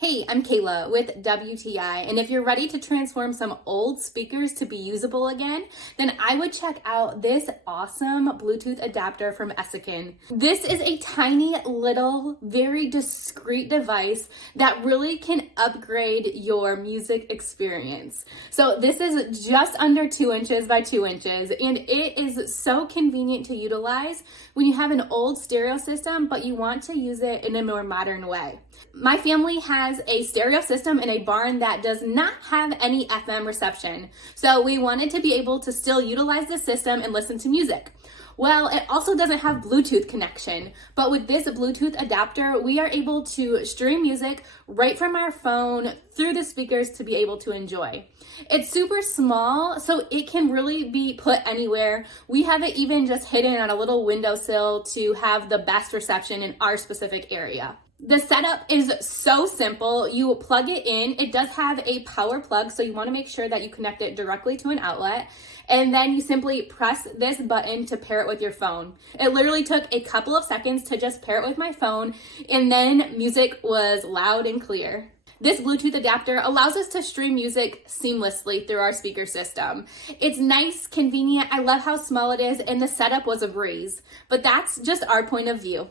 Hey, I'm Kayla with WTI, and if you're ready to transform some old speakers to be usable again, then I would check out this awesome Bluetooth adapter from esinkin. This is a tiny little, very discreet device that really can upgrade your music experience. So this is just under 2 inches by 2 inches, and it is so convenient to utilize when you have an old stereo system, but you want to use it in a more modern way. My family has a stereo system in a barn that does not have any FM reception, so we wanted to be able to still utilize the system and listen to music. Well, it also doesn't have Bluetooth connection, but with this Bluetooth adapter, we are able to stream music right from our phone through the speakers to be able to enjoy. It's super small, so it can really be put anywhere. We have it even just hidden on a little windowsill to have the best reception in our specific area. The setup is so simple. You plug it in. It does have a power plug, so you want to make sure that you connect it directly to an outlet. And then you simply press this button to pair it with your phone. It literally took a couple of seconds to just pair it with my phone, and then music was loud and clear. This Bluetooth adapter allows us to stream music seamlessly through our speaker system. It's nice, convenient. I love how small it is, and the setup was a breeze. But that's just our point of view.